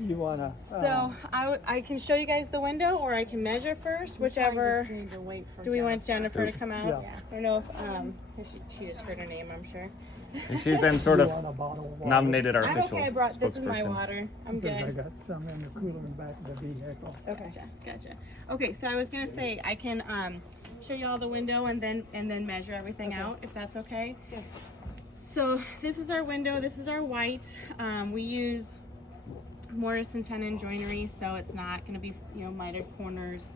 You wanna? So I can show you guys the window, or I can measure first, whichever. Do we want Jennifer to come out? Yeah. I don't know if she just heard her name, I'm sure. She's been sort You of want a bottle of water? nominated our I'm official okay. This is my spokesperson. water. I'm Because I good. got some in the cooler in the back of the vehicle. Okay, gotcha. Okay, so I was gonna say I can show you all the window and then measure everything out, if that's okay. Yeah. So this is our window. This is our white. We use mortise and tenon joinery, so it's not going to be mitered corners.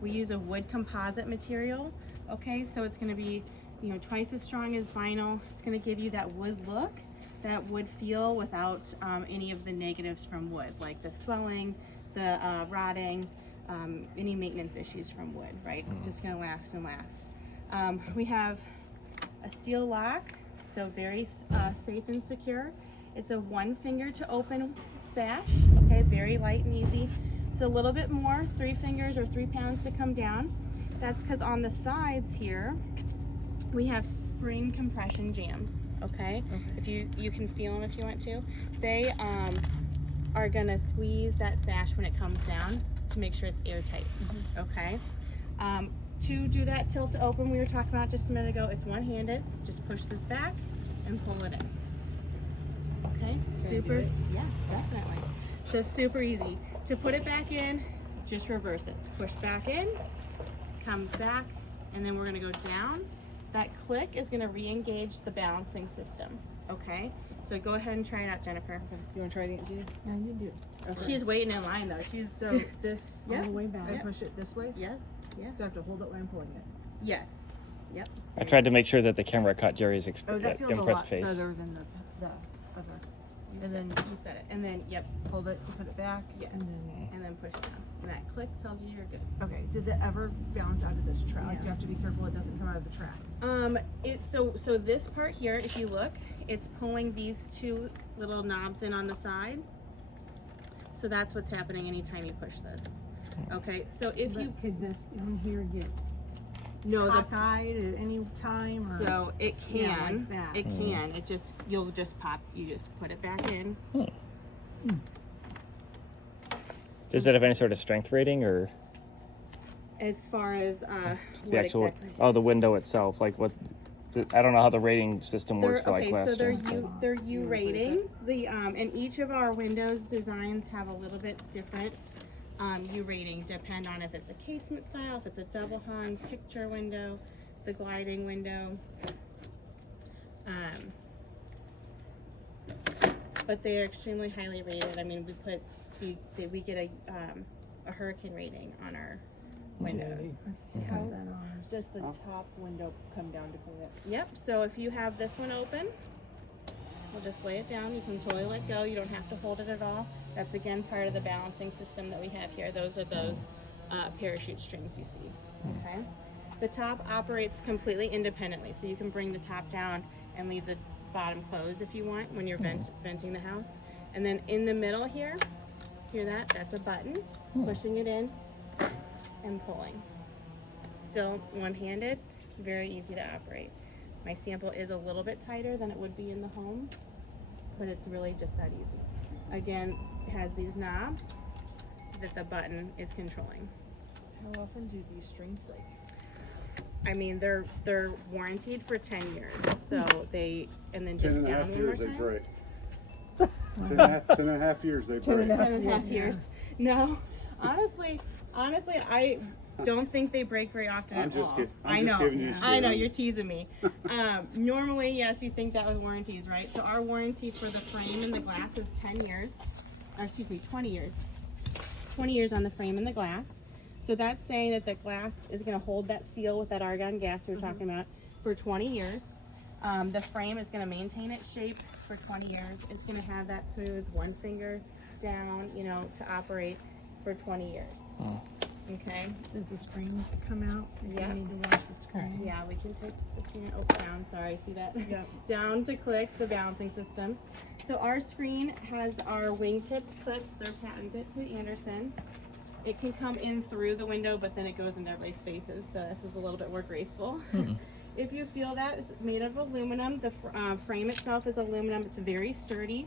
We use a wood composite material. Okay, so it's going to be twice as strong as vinyl. It's going to give you that wood look, that wood feel, without any of the negatives from wood, like the swelling, the rotting, any maintenance issues from wood, right? It's just going to last and last. We have a steel lock, so very safe and secure. It's a 1 finger to open sash, okay, very light and easy. It's a little bit more, 3 fingers or 3 pounds to come down. That's because on the sides here, we have spring compression jams, okay? If you can feel them if you want to. They are gonna squeeze that sash when it comes down to make sure it's airtight, okay? To do that tilt to open we were talking about just a minute ago, it's one-handed. Just push this back and pull it in. Okay, super, yeah, definitely. So super easy. To put it back in, just reverse it. Push back in, comes back, and then we're gonna go down. That click is gonna re-engage the balancing system, okay? So go ahead and try it out, Jennifer. You want to try it, Angie? Yeah, you do. She's waiting in line though. So this Yeah. all the way back. Yeah. I push it this way. Yes, yeah, Do I have to hold it when I'm pulling it? yes, yep. I tried to make sure that the camera caught Jerry's Oh, that feels a impressed lot face. better than the other. And then You said it, and then, yep, hold it, put it back. yes, And then, and then push down. And that click tells you you're good. okay. Does it ever bounce out of this track? Like, you have to be careful it doesn't come out of the track. So this part here, if you look, it's pulling these 2 little knobs in on the side. So that's what's happening anytime you push this. Okay, so if you Could this down here get know the cockeyed at any time? Or? so it Yeah, can, like that. it can. It just you'll just put it back in. Does it have any sort of strength rating or As far as the what actual? exactly? Oh, the window itself. Like what? I don't know how the rating system works for like glass so they're stones. they're U ratings. The and each of our windows designs have a little bit different U rating, depend on if it's a casement style, if it's a double hung picture window, the gliding window. But they are extremely highly rated. I mean, we get a hurricane rating on our windows. How does the top window come down to pull it? Yep, so if you have this one open, we'll just lay it down. You can totally let go. You don't have to hold it at all. That's again part of the balancing system that we have here. Those are those parachute strings you see, okay? The top operates completely independently, so you can bring the top down and leave the bottom closed if you want when you're venting the house. And then in the middle here, hear that? That's a button, pushing it in and pulling. Still one-handed, very easy to operate. My sample is a little bit tighter than it would be in the home, but it's really just that easy. Again, it has these knobs that the button is controlling. How often do these strings break? I mean, they're warranted for 10 years, so they, and then just 10 and a down half one more years they time. break. 10 and a half years they break. 10 and a half 10.5 years. No, honestly, I don't think they break very often I'm at just all. kidding. I I'm know, just giving you I know, shit. you're teasing me. Normally, yes, you think that was warranties, right? So our warranty for the frame and the glass is 10 years, or excuse me, 20 years. 20 years on the frame and the glass. So that's saying that the glass is going to hold that seal with that argon gas we were talking about for 20 years. The frame is going to maintain its shape for 20 years. It's going to have that smooth 1 finger down, to operate for 20 years. Okay. Does the screen come out? If Yeah. you need to wash the screen. Yeah, we can take the screen down. Sorry, see that? Yep. Down to click the balancing system. So our screen has our wingtip clips. They're patented to Anderson. It can come in through the window, but then it goes into everybody's faces. So this is a little bit more graceful. If you feel that, it's made of aluminum. The frame itself is aluminum. It's very sturdy.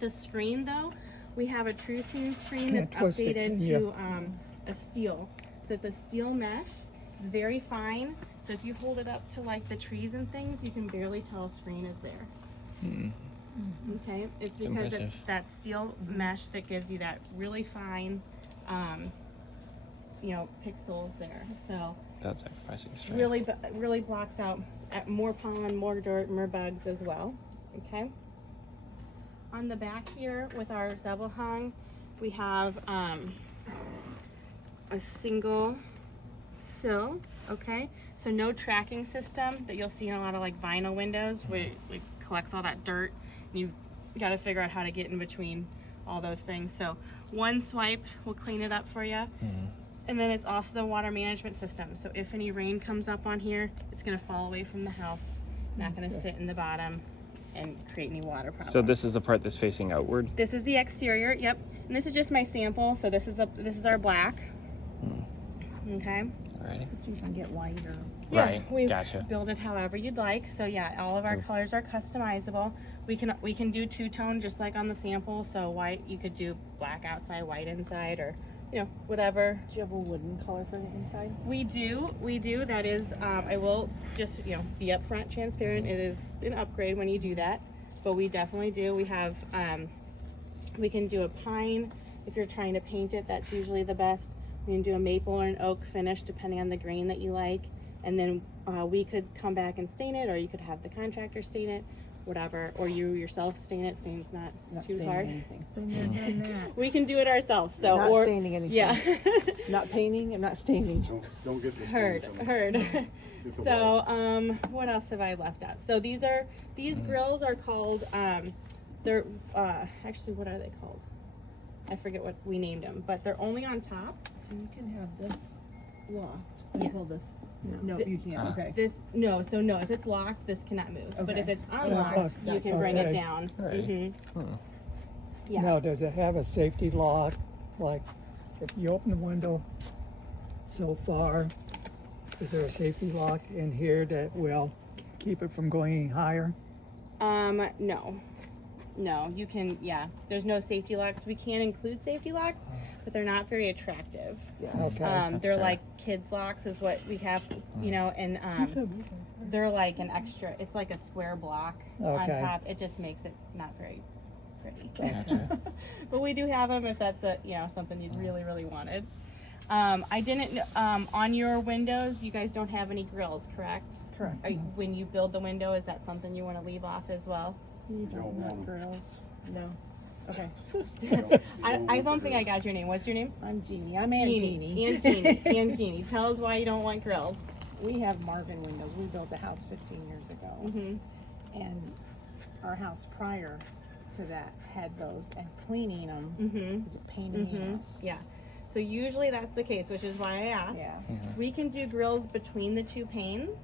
The screen, though, We have a True Scene screen Can't that's twist it, updated can ya? to a steel. So it's a steel mesh. It's very fine. So if you hold it up to like the trees and things, you can barely tell a screen is there. Okay, it's because impressive. it's that steel mesh that gives you that really fine, you know, pixels there. So Without sacrificing strength. really blocks out more pollen, more dirt, more bugs as well. Okay. On the back here with our double hung, we have a single sill. Okay, so no tracking system that you'll see in a lot of like vinyl windows where it collects all that dirt. And you got to figure out how to get in between all those things. So one swipe will clean it up for you. And then it's also the water management system. So if any rain comes up on here, it's going to fall away from the house, not going to sit in the bottom and create any water problems. So this is the part that's facing outward. This is the exterior, yep. And this is just my sample. So this is our black. Okay. Alrighty. You can get whiter. Yeah, Right. we Gotcha. build it however you'd like. So yeah, all of our colors are customizable. We can do two-tone just like on the sample. So white, you could do black outside, white inside, or you know, whatever. Do you have a wooden color for the inside? We do. That is, I will just, you know, be upfront, transparent. It is an upgrade when you do that, but we definitely do. We have, we can do a pine. If you're trying to paint it, that's usually the best. We can do a maple or an oak finish, depending on the grain that you like. And then we could come back and stain it, or you could have the contractor stain it, whatever, or you yourself stain it. Stain's not too staining hard. anything. We can do it ourselves. So Not or staining anything. yeah. Not painting and not staining. Don't get the Heard. Get the So, what else have I left out? So these grills are called, they're, actually, what are they called? I forget what we named them, but they're only on top. So you can have this loft Yeah. and pull this. No, Th- you can't. Okay. No, if it's locked, this cannot move. But Okay. if it's unlocked, you can bring it Okay. down. Right. Yeah. Now, does it have a safety lock? Like, if you open the window so far, is there a safety lock in here that will keep it from going any higher? No, you can, yeah, there's no safety locks. We can include safety locks, but they're not very attractive. Okay. They're fair. like kids locks is what we have, you know, and they're like an extra, it's like a square block on Okay. top. It just makes it not very pretty. But we do have them if that's something you really wanted. I didn't, on your windows, you guys don't have any grills, correct? Correct. When you build the window, is that something you want to leave off as well? You don't don't want want girls. No. Okay. I don't think I got your name. What's your name? I'm Jeannie. I'm Aunt Jeannie. Aunt Jeannie. Aunt Jeannie. Tell us why you don't want grills. We have Marvin windows. We built a house 15 years ago. Mm-hmm. And our house prior to that had those, and cleaning them Mm-hmm. is a pain in the ass. Yeah. So usually that's the case, which is why I asked. Yeah. We can do grills between the two panes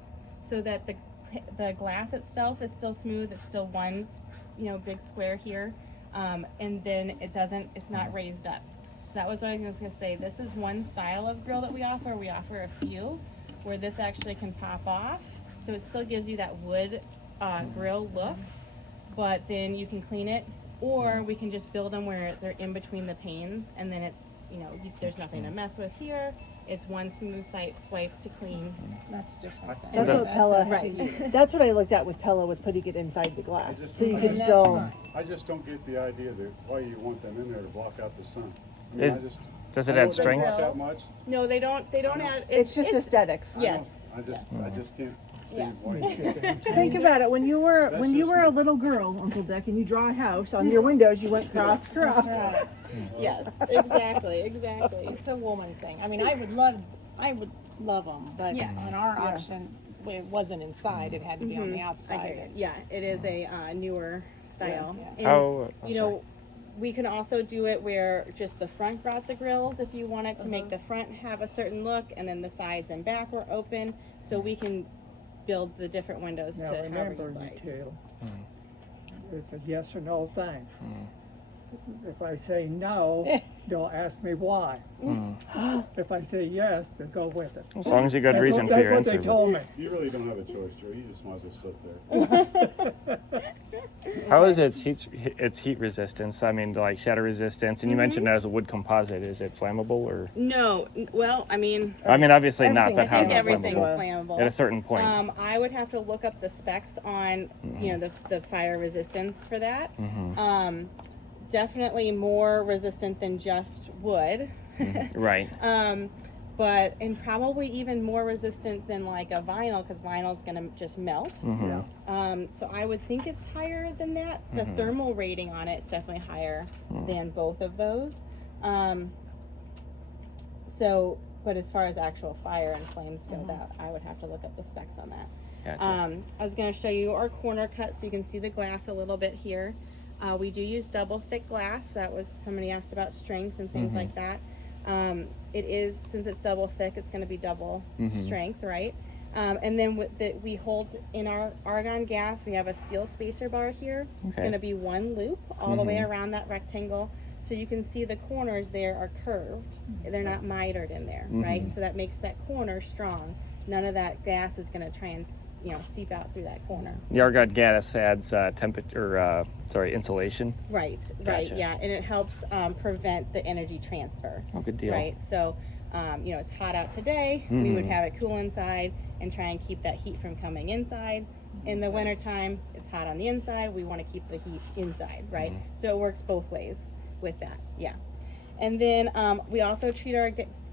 so that the glass itself is still smooth. It's still one, big square here. And then it's not raised up. So that was what I was going to say. This is one style of grill that we offer. We offer a few where this actually can pop off. So it still gives you that wood grill look, but then you can clean it, or we can just build them where they're in between the panes, and then it's, there's nothing to mess with here. It's one smooth swipe to clean. That's different. That's That- what Pella. Right. That's what I looked at with Pella, was putting it inside the glass, just- so you I could just- still. I just don't get the idea that why you want them in there to block out the sun. I mean, Is- I just. Does I it know add they strength? block that much. No, they don't add. It's just aesthetics. I Yes. don't- I just can't see Yeah. why you should. Think about it. When you were That's when you just were a me. little girl, Uncle Dick, and you draw a house on your windows, you went cross. Yes, exactly. It's a woman thing. I mean, I would love them, but Yeah. on our option, it wasn't inside. It had to be on the I outside. hear you. Yeah, it is a newer style. Yeah. And, Oh, I'm you sorry. know, we can also do it where just the front brought the grills if you wanted to make the front have a certain look, and then the sides and back were open, so we can build the different windows Now to however remember, you like. detail. It's a yes or no thing. If I say no, they'll ask me why. If I say yes, they'll go with it. As long as you got That's reason what- for your That's what answer. they told me. You really don't have a choice, Joe. You just might as well sit there. How is its heat resistance? I mean, like shatter resistance, and you mentioned Mm-hmm. it as a wood composite. Is it flammable or? No, well, I mean, Obviously not, but Everything's how I think not everything's flammable? flammable. At a certain point. I would have to look up the specs on, you know, the fire resistance for that. Definitely more resistant than just wood. Right. But and probably even more resistant than like a vinyl, because vinyl's gonna just melt. Yeah. So I would think it's higher than that. The thermal rating on it is definitely higher than both of those. But as far as actual fire and flames go, that I would have to look up the specs on that. Gotcha. I was going to show you our corner cut so you can see the glass a little bit here. We do use double thick glass. That was somebody asked about strength and things like that. It is, since it's double thick, it's going to be double strength, right? And then we hold in our argon gas, we have a steel spacer bar here. It's Okay. going to be one loop all the way around that rectangle. So you can see the corners there are curved. They're not mitered in there, right? So that makes that corner strong. None of that gas is going to try and seep out through that corner. The argon gas adds insulation. Right, Gotcha. yeah, and it helps prevent the energy transfer. Oh, good deal. Right, so it's hot out today. We would have it cool inside and try and keep that heat from coming inside. In the wintertime, it's hot on the inside. We want to keep the heat inside, right? So it works both ways with that, yeah. And then we also treat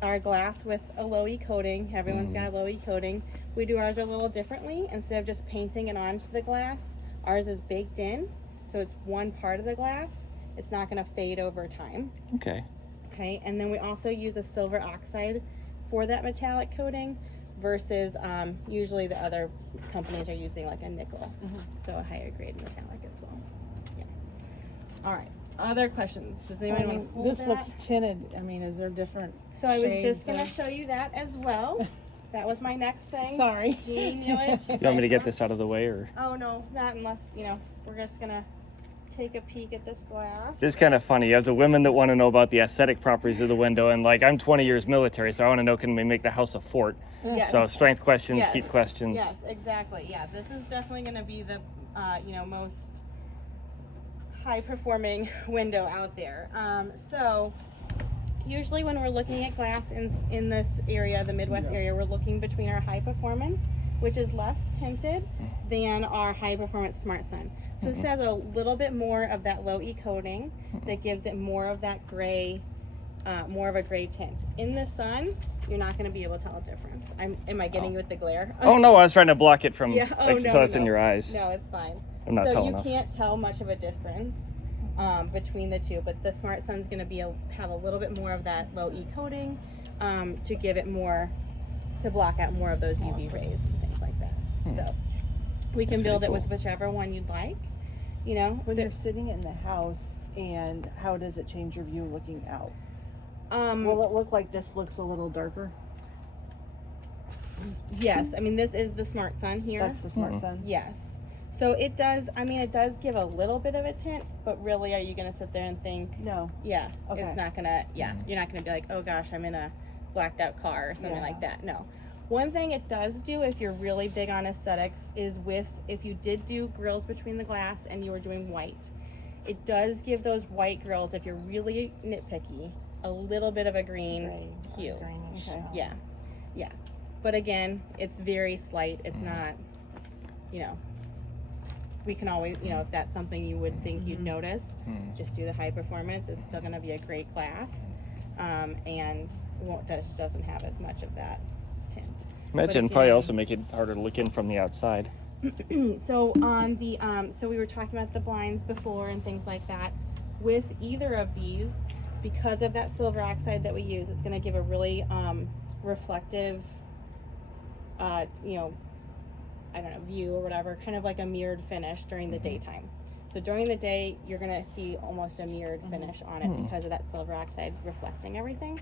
our glass with a low E coating. Everyone's got a low E coating. We do ours a little differently. Instead of just painting it onto the glass, ours is baked in. So it's one part of the glass. It's not going to fade over time. Okay. Okay, and then we also use a silver oxide for that metallic coating versus usually the other companies are using like a nickel. So a higher grade metallic as well. Yeah. All right. Other questions? Does anyone want to hold This that? looks tinted. I mean, is there different So I was just shades going to of- show you that as well. That was my next thing. Sorry. Jeannie knew it. She's You want me to like, get this out of the way, or? Oh no, not unless, we're just going to take a peek at this glass. It's kind of funny. You have the women that want to know about the aesthetic properties of the window, and like I'm 20 years military, so I want to know, can we make the house a fort? Yes. So strength questions, Yes. heat questions. Yes, exactly. Yeah, this is definitely going to be the most high performing window out there. So usually when we're looking at glass in this area, the Midwest area, we're looking between our high performance, which is less tinted than our high performance Smart Sun. So this has a little bit more of that low E coating that gives it more of that gray, more of a gray tint. In the sun, you're not going to be able to tell a difference. Am I getting you with the glare? Oh no, I was trying to block it from Yeah. Oh, until it's in no. your eyes. No, it's fine. I'm not so tall you enough. can't tell much of a difference between the two, but the Smart Sun's going to have a little bit more of that low E coating to give it more, to block out more of those UV rays and things like that. So we can That's build pretty it with cool. whichever one you'd like. When you're sitting in the house, and how does it change your view looking out? Will it look like this looks a little darker? Yes, I mean this is the Smart Sun here. That's the Smart Sun. Yes. So it does, it does give a little bit of a tint, but really are you going to sit there and think, No. yeah, Okay. it's not going to, you're not going to be like, oh gosh, I'm in a blacked out car or something like that. No. One thing it does do, if you're really big on aesthetics, is if you did do grills between the glass and you were doing white, it does give those white grills, if you're really nitpicky, a little bit of a green hue. Okay. Yeah. Yeah. But again, it's very slight. It's not, we can always, if that's something you would think you'd notice, just do the high performance. It's still going to be a great glass. And just doesn't have as much of that tint. Imagine But probably again- also make it harder to look in from the outside. So on the, so we were talking about the blinds before and things like that. With either of these, because of that silver oxide that we use, it's going to give a really reflective, view or whatever, kind of like a mirrored finish during the daytime. So during the day, you're going to see almost a mirrored finish on it because of that silver oxide reflecting everything.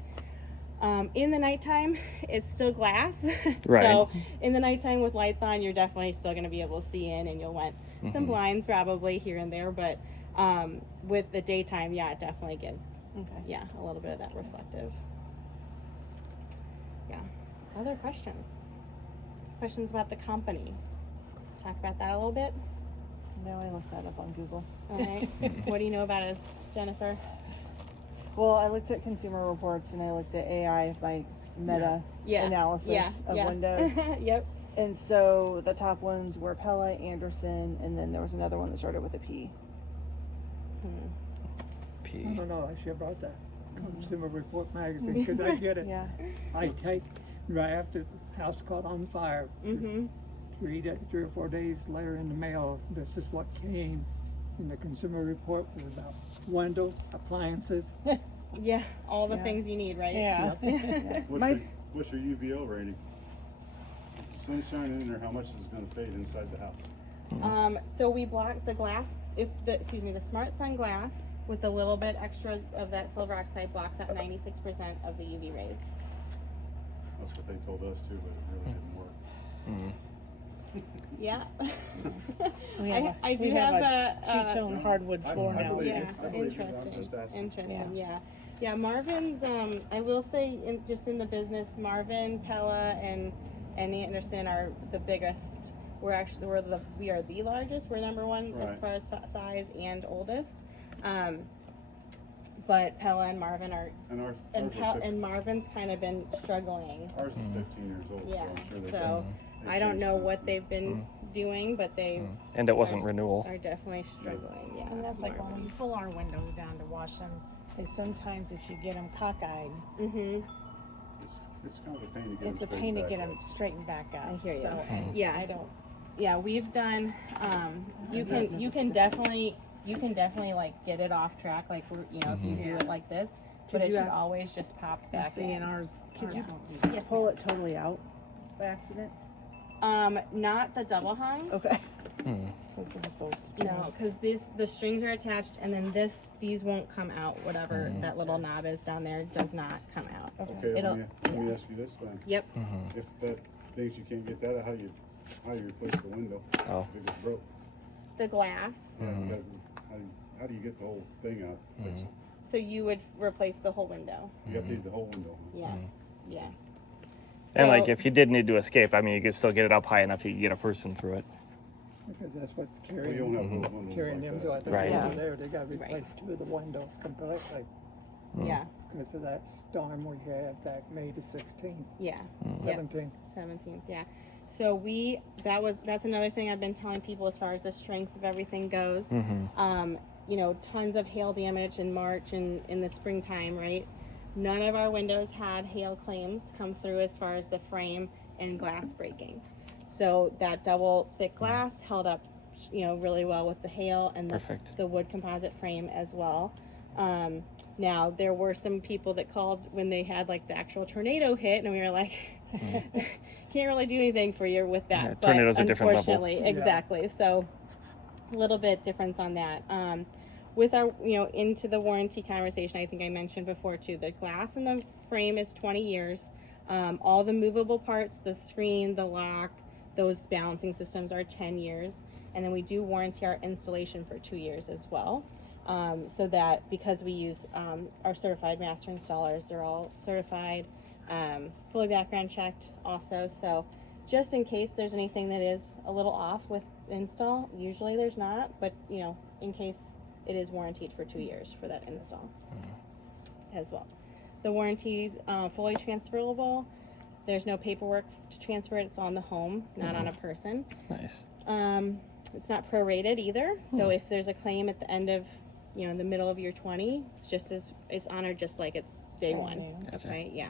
In the nighttime, it's still glass. Right. So in the nighttime with lights on, you're definitely still going to be able to see in, and you'll want some blinds probably here and there, but With the daytime, yeah, it definitely gives, Okay. yeah, a little bit of that reflective. Yeah. Other questions? Questions about the company? Talk about that a little bit. No, I looked that up on Google. All right. What do you know about us, Jennifer? Well, I looked at Consumer Reports and I looked at AI, my meta analysis of Windows. Yep. And so the top ones were Pella, Anderson, and then there was another one that started with a P. I don't know, I should have brought that Consumer Report magazine, because I get it. Yeah. I take, right after the house caught on fire, Mm-hmm. read it 3 or 4 days later in the mail, this is what came. And the Consumer Report was about windows, appliances. Yeah. All the Yeah. things you need, right? Yeah. What's your UVO rating? If the sun's shining in there, how much is it gonna fade inside the house? So we block the glass, the Smart Sun glass with a little bit extra of that silver oxide blocks out 96% of the UV rays. That's what they told us too, but it really didn't work. Yeah. We have I do have a two-tone hardwood floor I now. believe yeah, it. I believe it. I'm interesting. just asking. Interesting, yeah. Marvin's, I will say, just in the business, Marvin, Pella, and Anderson are the biggest. We are the largest. We're number one as Right. far as size and oldest. But Pella and Marvin are, And ours and Marvin's kind of been struggling. ours is 15 years old, Yeah, so I'm sure they've so they've I don't changed know since what then. they've been doing, but they And it wasn't renewal. are definitely struggling. Yeah, And that's like when we pull our windows down to wash them, they sometimes, if you get them cockeyed, Mm-hmm. It's kind of a pain to get it's a them pain to straightened get back them up. straightened back up. I hear you. So, Yeah. I don't. Yeah, we've done. You can definitely like get it off track, like we're if you do it like this, but it you should have- always just pop I back see in. in ours Could you won't do that. Yes, Pull it totally out by accident? not the double hung. Okay. Because of those No, strings. because the strings are attached, and then these won't come out. Whatever that little knob is down there does not come out. Okay, It'll- let me ask you this then. Yep. If that things you can't get that out, how you replace the window? Oh. If it's broke. The glass. Yeah, how do you get the whole thing out? So you would replace the whole window. You have to need the whole window. Yeah. Yeah. And like So- if you did need to escape, I mean, you could still get it up high enough you could get a person through it. Because that's what's Well, you don't have carrying, little windows carrying like them, that. so I think Right. over there, they gotta replace 2 of the windows completely. Yeah. Because of that storm we had back May the 16th, Yeah. 17th. 17th, yeah. So that's another thing I've been telling people as far as the strength of everything goes. Tons of hail damage in March and in the springtime, right? None of our windows had hail claims come through as far as the frame and glass breaking. So that double thick glass held up, really well with the hail and Perfect. the wood composite frame as well. Now there were some people that called when they had like the actual tornado hit, and we were like, can't really do anything for you with that. Yeah, but tornado's a different level. unfortunately, exactly. So a little bit difference on that. With our, into the warranty conversation, I think I mentioned before too, the glass in the frame is 20 years. All the movable parts, the screen, the lock, those balancing systems are 10 years. And then we do warranty our installation for 2 years as well. So that because we use our certified master installers, they're all certified, fully background checked also. So just in case there's anything that is a little off with install, usually there's not, but in case it is warranted for 2 years for that install as well. The warranty's fully transferable. There's no paperwork to transfer it. It's on the home, not on a person. Nice. It's not prorated either. So if there's a claim at the end of, in the middle of year 20, it's honored just like it's day one. Gotcha. Right? Yeah.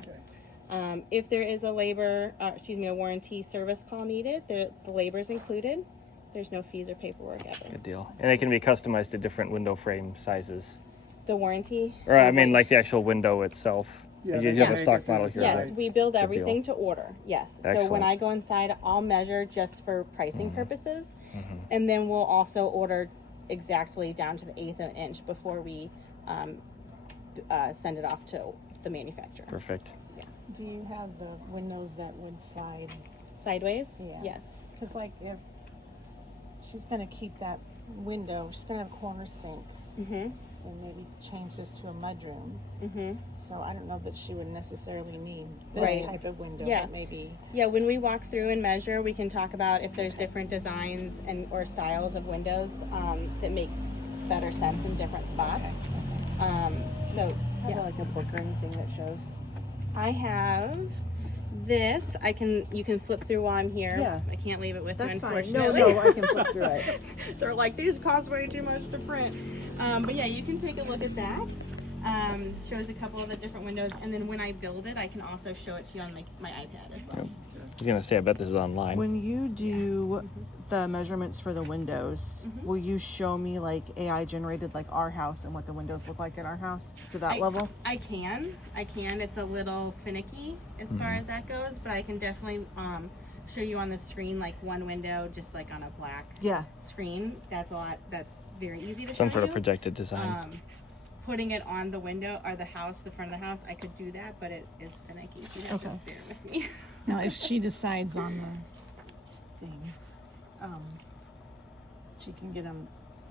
If there is a a warranty service call needed, the labor is included. There's no fees or paperwork ever. Good deal. And they can be customized to different window frame sizes. The warranty. Or I mean, like the actual window itself. Yeah, you they have a can stock make it model to here. the Yes, size. we build Good everything deal. to order. Yes. So when Excellent. I go inside, I'll measure just for pricing purposes, and then we'll also order exactly down to the 1/8 of an inch before we send it off to the manufacturer. Perfect. Do you have the windows that would slide? Sideways? Yeah. Yes. Because like if she's gonna keep that window, she's gonna have a corner sink. Mhm. and maybe change this to a mudroom. Mhm. So I don't know that she would necessarily need this Right. type of window, Yeah. but maybe. Yeah, when we walk through and measure, we can talk about if there's different designs and or styles of windows that make better sense in different spots. So Have yeah. like a book or anything that shows. I have this. You can flip through while I'm here. Yeah. I can't leave it with That's you, fine. unfortunately. No, I can flip through it. They're like, these cost way too much to print. But yeah, you can take a look at that. Shows a couple of the different windows, and then when I build it, I can also show it to you on my iPad as well. I was gonna say, I bet this is online. When you do the measurements for the windows, will you show me like AI generated like our house and what the windows look like in our house to that level? I can. It's a little finicky as far as that goes, but I can definitely show you on the screen like one window, just like on a black Yeah. screen. That's very easy to Some show sort of you. projected design. Putting it on the window or the front of the house, I could do that, but it is finicky. So you have to Okay. bear with me. Now, if she decides on the things, she can get them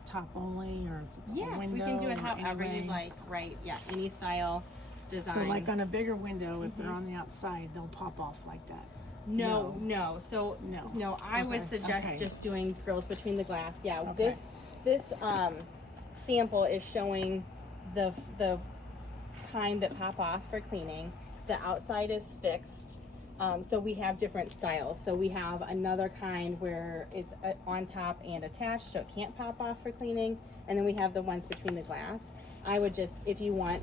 top only, or is it the whole Yeah, we window? can do it or however any you'd way? like. Right? Yeah, any style, design. So, like on a bigger window, if they're on the outside, they'll pop off like that. No. So No. I would Okay, suggest okay. just doing grills between the glass. Yeah, Okay. this sample is showing the kind that pop off for cleaning. The outside is fixed. So we have different styles. So we have another kind where it's on top and attached, so it can't pop off for cleaning. And then we have the ones between the glass. I would just, if you want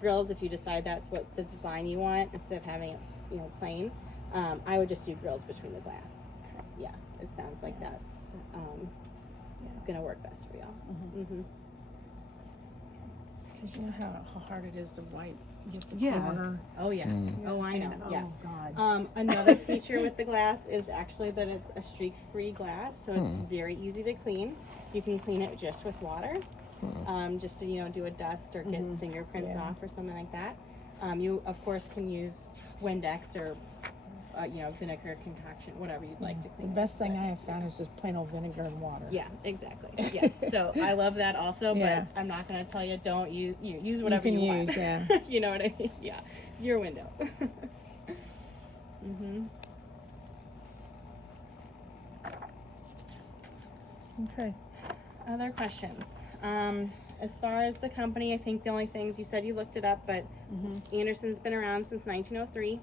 grills, if you decide that's what the design you want, instead of having it, plain, I would just do grills between the glass. Yeah, it sounds like that's gonna work best for y'all. Mm-hmm. Because you know how hard it is to get the Yeah. corner. Oh yeah. Oh, I know. And, Yeah. Oh, God. Another feature with the glass is actually that it's a streak-free glass, so it's very easy to clean. You can clean it just with water, just to do a dust or get fingerprints Yeah. off or something like that. You of course can use Windex or vinegar concoction, whatever you'd like to The clean. best thing I have found is just plain old vinegar and water. Yeah, exactly. Yeah. So I love that also, Yeah. but I'm not going to tell you don't use You whatever can you want. use, yeah. You know what I mean? Yeah. It's your window. Mhm. Okay. Other questions? As far as the company, I think the only things you said you looked it up, but Anderson's been around since 1903.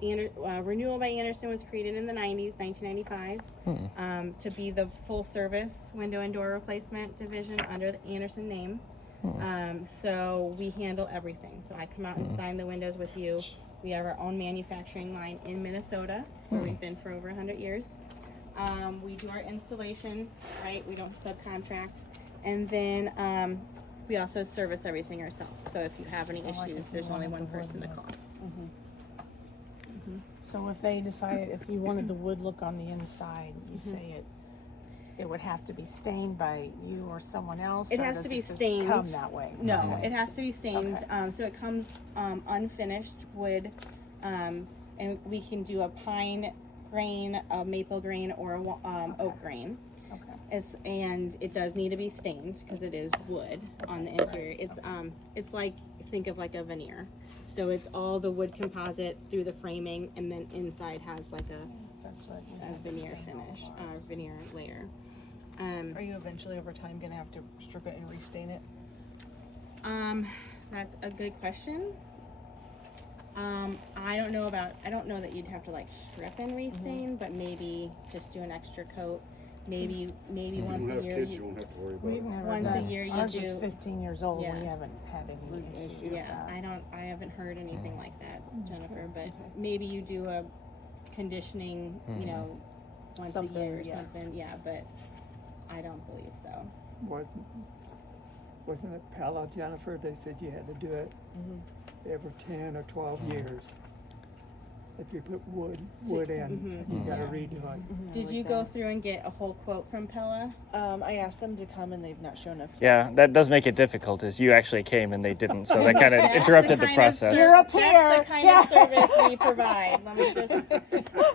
Renewal by Anderson was created in the 90s, 1995, to be the full service window and door replacement division under the Anderson name. So we handle everything. So I come out and design the windows with you. We have our own manufacturing line in Minnesota, where we've been for over 100 years. We do our installation, right? We don't subcontract. And then we also service everything ourselves. So if you have any So, like, issues, if there's you only wanted one the person to wood call. So if they decided, if you wanted the wood look on the inside, you say it would have to be stained by you or someone else? It or has does to be just stained. come that way? No, Okay. it has to be stained. Okay. So it comes unfinished wood, and we can do a pine grain, a maple grain, or a oak grain. Okay. And it does need to be stained because it is wood on the interior. It's like, think of like a veneer. So it's all the wood composite through the framing, and then inside has like That's what you a have to veneer stain all finish, of veneer layer. Are you eventually over time gonna have to strip it and restain it? That's a good question. I don't know that you'd have to like strip and restain, but maybe just do an extra coat. Maybe You once don't a have year. kids, you won't have to worry about We've it. never Once a done- year you Ours do- is 15 years old. Yeah. We haven't had any issues with Yeah, that. I haven't heard anything like that, Jennifer, but maybe you do a conditioning, once a Something, year or yeah. something, yeah, but I don't believe so. Wasn't it Pella, Jennifer? They said you had to do it every 10 or 12 years. if you put wood in, you gotta redo it. Did you go through and get a whole quote from Pella? I asked them to come and they've not shown up. Yeah, that does make it difficult. Is you actually came and they didn't, so that kind of That's interrupted the kind of process. ser- You're up That's here. the kind of service we provide. Let me just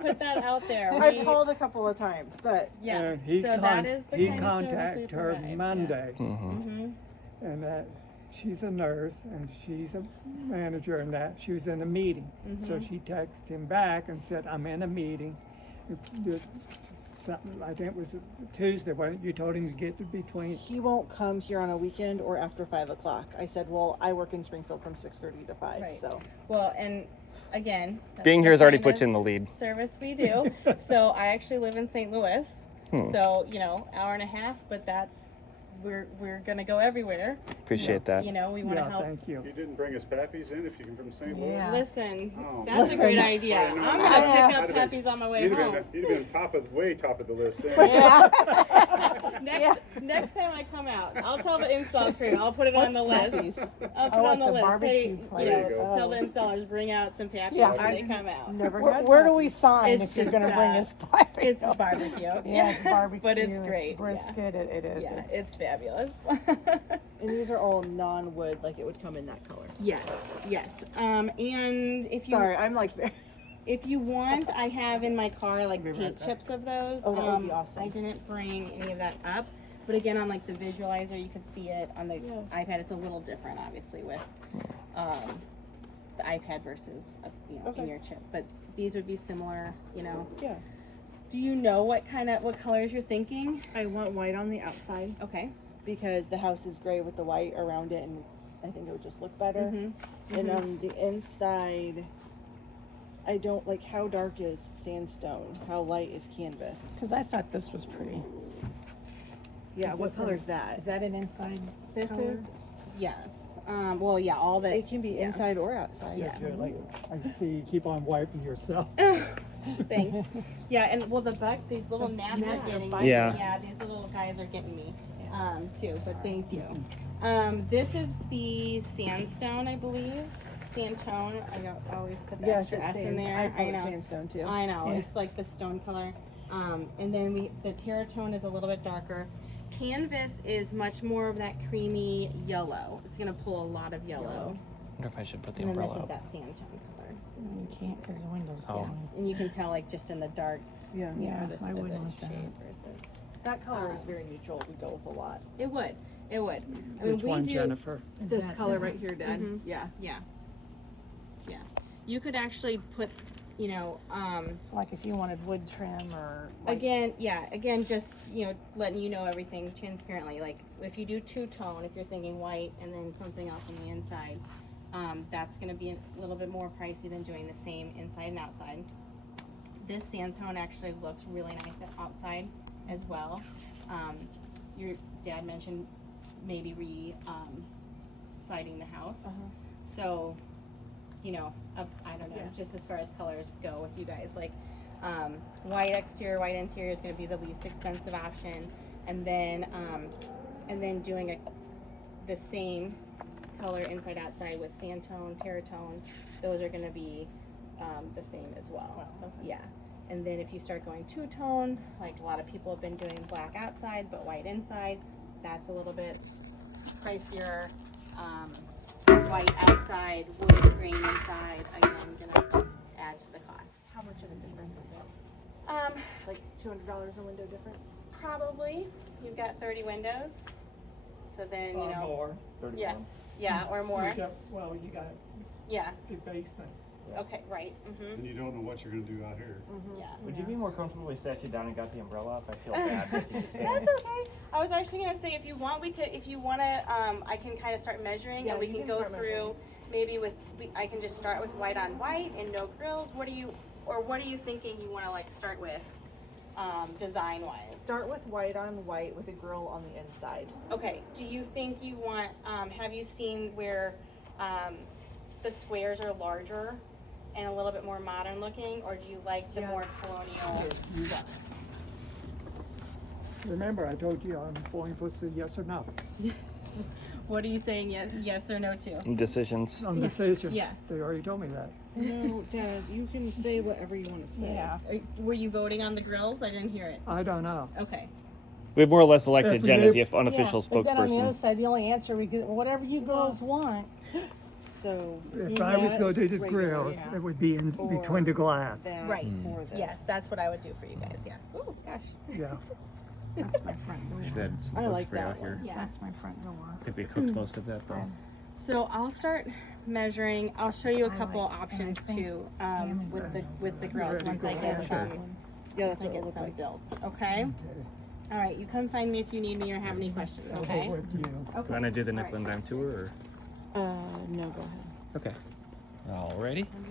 put that out there. I've We- called a couple of times, but yeah. And he so that is the he kind of service we contacted her provide. Yeah. Monday, Mm-hmm. and that she's a nurse and she's a manager, and that she was in a meeting. So she texted him back and said, "I'm in a meeting." Something, I think it was Tuesday, when you told him to get to between. he won't come here on a weekend or after 5 o'clock. I said, well, I work in Springfield from 6:30 to 5, Right. so. Well, and again, that's Being the here has already kind put of you in the lead. service we do. So I actually live in St. Louis. So, hour and a half, but that's we're gonna go everywhere. Appreciate that. We want to Yeah, help. thank you. You didn't bring us Pappies in if you come from St. Louis? Yeah. Listen, Oh, that's a great idea. I know. I'm gonna pick up I'd have been- Pepe's on my way You'd home. have been way top of the list there. Next time I come out, I'll tell the install crew. I'll put it on the list. Pappies? I'll put Oh, on it's the a list. barbecue place. There you go. Tell the installers bring out some Pappies Yeah. when they come out. Never Where, had where do we Pappies. sign It's if you're just, gonna bring us barbecue? It's barbecue. Yeah, it's barbecue. But it's great. It's brisket. It is. Yeah, it's fabulous. And these are all non-wood, like it would come in that color. Yes, yes. And if you Sorry, I'm like, if you want, I have in my car like Be right paint back. chips of those. Oh, that would be awesome. I didn't bring any of that up, but again, on like the visualizer, you can see it on the Yeah. iPad. It's a little different, obviously, with the iPad versus Okay. in your chip. But these would be similar. yeah. Do you know what colors you're thinking? I want white on the outside Okay. because the house is gray with the white around it, and I think it would just look better. And on the inside, I don't like, how dark is sandstone? How light is canvas? Because I thought this was pretty. Yeah, what color is that? Is that an inside? This color? is yes. Well, yeah, all the It can be inside or outside. Yeah. You're like, I see you keep on wiping yourself. Thanks. Yeah, and well, these little gnats are getting me. Yeah. Yeah, these little guys are getting me, too. But thank you. This is the sandstone, I believe. Sandtone. I don't always put the Yes, extra it's S in sand. there. I call it know. sandstone too. I know. Yeah. It's like the stone color. And then the terratone is a little bit darker. Canvas is much more of that creamy yellow. It's gonna pull a lot of yellow. I wonder if I should put the And then this umbrella is up. that sandtone color. You can't because the window's Oh. down. And you can tell like just in the dark Yeah. Yeah, this I of wouldn't the want that. shade versus. That color is very neutral. We go with a lot. It would. I mean, Which one, Jennifer? This color right here, Dad. Mhm. Yeah. Yeah. Yeah. You could actually put, Like if you wanted wood trim or like, again, just, letting you know everything transparently. Like if you do two-tone, if you're thinking white and then something else on the inside, that's going to be a little bit more pricey than doing the same inside and outside. This sandtone actually looks really nice outside as well. Your dad mentioned maybe siding the house. So, I don't know, Yeah. just as far as colors go with you guys, like, white exterior, white interior is gonna be the least expensive option, and then doing the same color inside outside with sandtone, terratone, those are gonna be, the same as well. Yeah, and then if you start going two-tone, like a lot of people have been doing black outside but white inside, that's a little bit pricier. White outside, wood grain inside, again, gonna add to the cost. How much of a difference is it? Like $200 a window difference? Probably, you've got 30 windows, so then, Or more. yeah, or more, You got yeah, the basement. okay, right, And you don't know what you're gonna do out here. yeah. Would you be more comfortable if we sat you down and got the umbrella up? I feel bad making you stand. That's okay. I was actually gonna say, if you wanna, I can kinda start measuring, Yeah, and we you can can go start through, maybe I can just start with white on white and no grills. What are you thinking you wanna like start with, design wise? Start with white on white with a grill on the inside. Okay, do you think you want, have you seen where, the squares are larger and a little bit more modern looking, or do you like the Yeah. more colonial? Remember, I told you I'm going for the yes or no. What are you saying? Yes or no to? Decisions. On decisions. Yeah. They already told me that. No, Dad, you can say whatever you want to say. Yeah. Were you voting on the grills? I didn't hear it. I don't know. Okay. We've more or less elected If Jen we- as the unofficial Yeah, but then on the other spokesperson. side, the only answer we get, whatever you girls want. So If I was that going is to the regular, grill, yeah. it would be in Or between the glass. that Right. for this. Yes, that's what I would do for you guys. Yeah. Oh gosh. Yeah. That's my front door. I like that one. Yeah. That's my front door. I think we cooked most of that though. So I'll start measuring. I'll show you a I couple like- and I options think too Tammy's with the grills Ready, once I go get ahead. some. Yeah, that's I what it get looked some like. built. Okay. All right. You come find me if you need me or have any questions. I'll Okay. go with you. Okay. Want to do the All nickel and dime tour or? No, go ahead. Okay. Alrighty. I'm